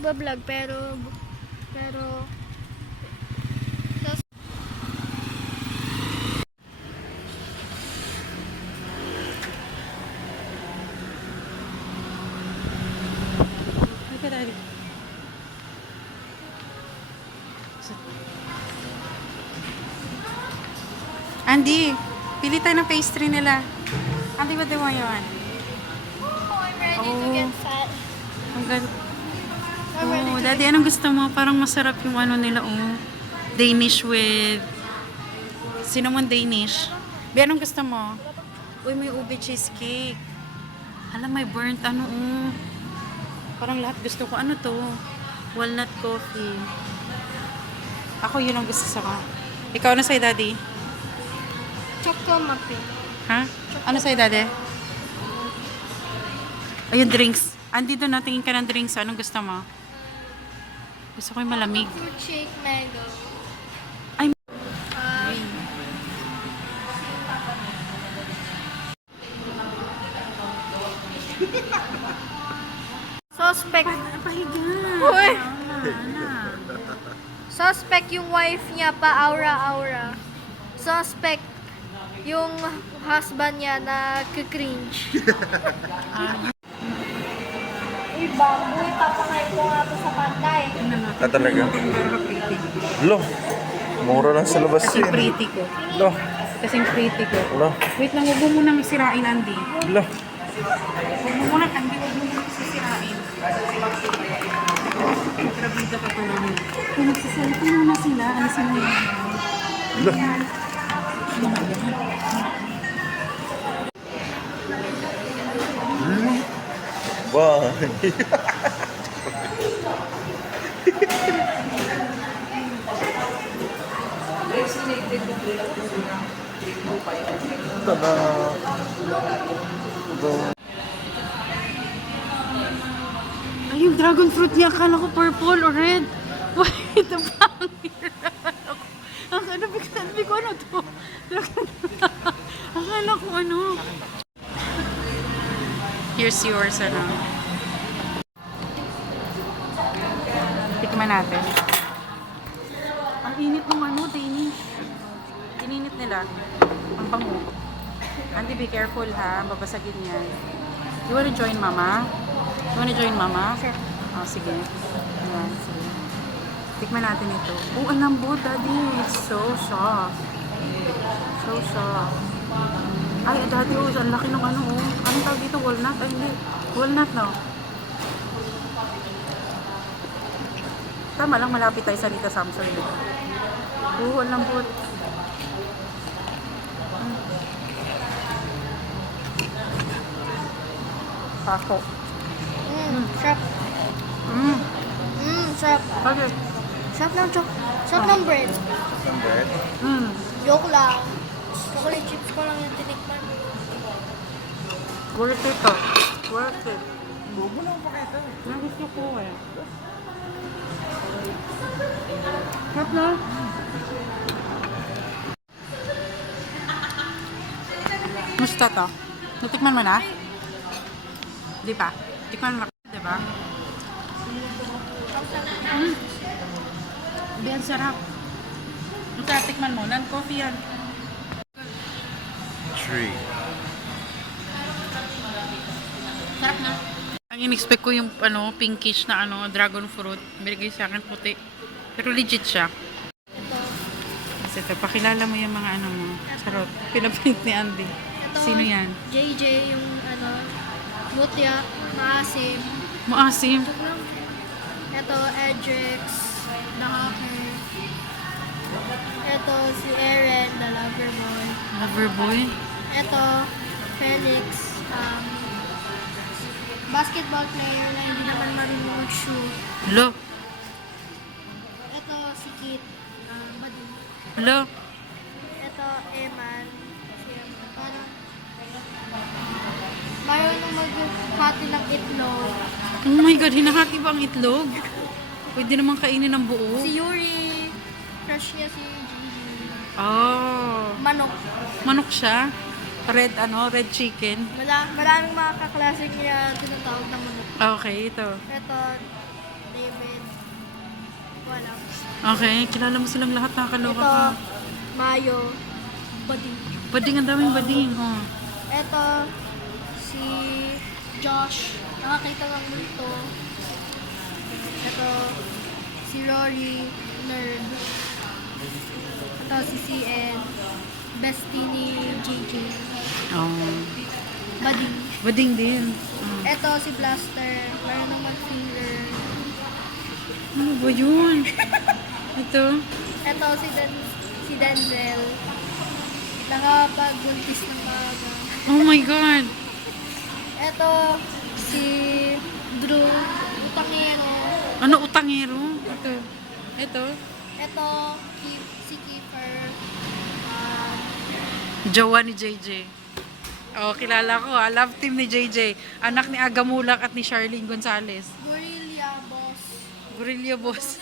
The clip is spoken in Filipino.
nagbablog pero pero. Andy, pili tayo ng pastry nila. Andy, what do you want? Oh, I'm ready to Oh. get fat. Ang gan- I'm ready Oh, daddy, anong gusto mo? Parang masarap yung ano nila, oh. Danish with... Cinnamon Danish. Be, anong gusto mo? Uy, may ube cheesecake. Alam, may burnt ano, oh. Parang lahat gusto ko. Ano to? Walnut coffee. Ako yun ang gusto sa ka. Ikaw na sa'yo, daddy? Choco muffin. Ha? Ano sa'yo, daddy? Ayun, drinks. Andito na, tingin ka ng drinks. Anong gusto mo? Gusto ko yung malamig. Fruit shake mango. Ay, Uh, suspect. pahiga. Uy! Suspect yung wife niya pa aura-aura. Suspect yung husband niya na cringe. Uy, baboy, papakain ko nga to sa pantay. Ah, talaga? Lo, mura lang sa labas Kasing yun. pretty ko. Lo, Kasing pretty ko. lo, Wait lang, huwag mo munang sirain, Andy. lo. Huwag mo munang, Andy, huwag mo munang sisirain. Grabida ka pa namin. Kung nagsasalita muna sila, alisin mo yun. Lo. Bye. Tada. Ay, yung dragon fruit niya, akala ko purple or red. Wait. Ang ano, sabi ko ano to? Akala ko ano. Here's yours, ano. Tikman natin. Ang init ng ano, Danish. Ininit nila. Ang bango. Andy, be careful ha. Babasagin yan. You wanna join mama? You wanna join mama? Sure. Oh, sige. Ayan, sige. Tikman natin ito. Oh, ang lambot, daddy. It's so soft. So soft. Ay, daddy, oh, ang laki ng ano, oh. Anong tawag dito? Walnut? Ay, hindi. Walnut, no? Tama lang, malapit tayo sa Rita Samson. Oh, ang lambot. Mm. Pako. Mm, sarap. Mm. Mm, sarap. Okay. Sarap ng chok. Sarap ng bread. Mm. Joke lang. Chocolate chips ko lang yung tinikman. Worth it to. Worth it. Bobo lang pakita. Nagusto ko eh. Sarap na. Musta to? Natikman mo na? Di ba? Tikman mo na. Di ba? Mm. Ang sarap. Ang sarap tikman mo. Non-coffee yan. Tree. Sarap na. Ang in-expect ko yung ano, pinkish na ano, dragon fruit. Binigay sa akin puti. Pero legit siya. Ito. Kasi ito, pakilala mo yung mga ano mo. Sarot. Pinaprint ni Andy. Ito. Sino yan? JJ yung ano. Mutya. Maasim. Maasim. Ito, Edrix. Hacker. Ito, si Aaron, the lover boy. Lover boy. Ito, Felix. Um, basketball player na hindi naman marunong mag-shoot. Hello. Ito, si Kit. Um, Badu. Hello. Ito, Eman. Si Eman. Parang marunong maghati ng itlog. Oh my God, hinahati ba ang itlog? Pwede naman kainin ng buo. Si Yuri. Crush niya si Gigi. Oh. Manok. Manok siya. Red, ano, red chicken. Wala, maraming mga kaklase niya tinatawag na manok. Okay, ito. Ito, Dave Okay, kilala mo silang lahat. Nakakaloka Ito, ka. Mayo. Bading. Bading, ang daming bading. Oh. Ito, si Josh. Nakakita ng multo. Ito, si Rory. Nerd. Ito, si CN. Bestie ni JJ. oh. Bading. Bading din. Oh. Ito, si Blaster. Meron naman filler. Ano ba yun? Ito. Ito, si, Den si Denzel. Nakapagbuntis ng maaga. Oh my God. Ito, si Drew. Utangero. Ano utangero? Ito. Ito. Ito, Keith, si Kiefer. Jowa ni JJ. Oh, kilala ko ha. Love team ni JJ. Anak ni Agamulak at ni Charlene Gonzalez. Gorilla Boss. Gorillo boss.